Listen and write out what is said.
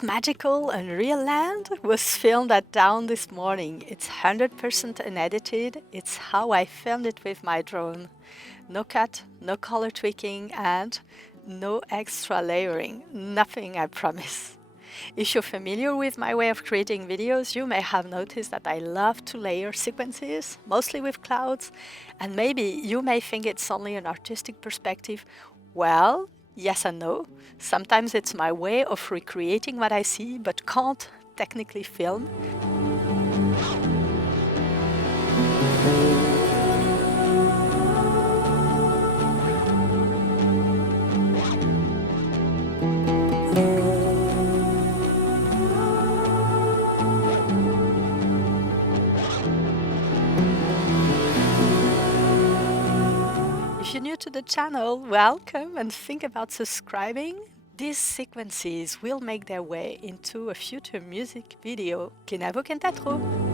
This magical unreal land was filmed at dawn this morning. It's 100% unedited. It's how I filmed it with my drone. No cut, no color tweaking, and no extra layering. Nothing, I promise. If you're familiar with my way of creating videos, you may have noticed that I love to layer sequences, mostly with clouds, and maybe you may think it's only an artistic perspective. Well, yes and no. Sometimes it's my way of recreating what I see but can't technically film. If you're new to the channel, welcome and think about subscribing. These sequences will make their way into a future music video. Que n'invoque trop.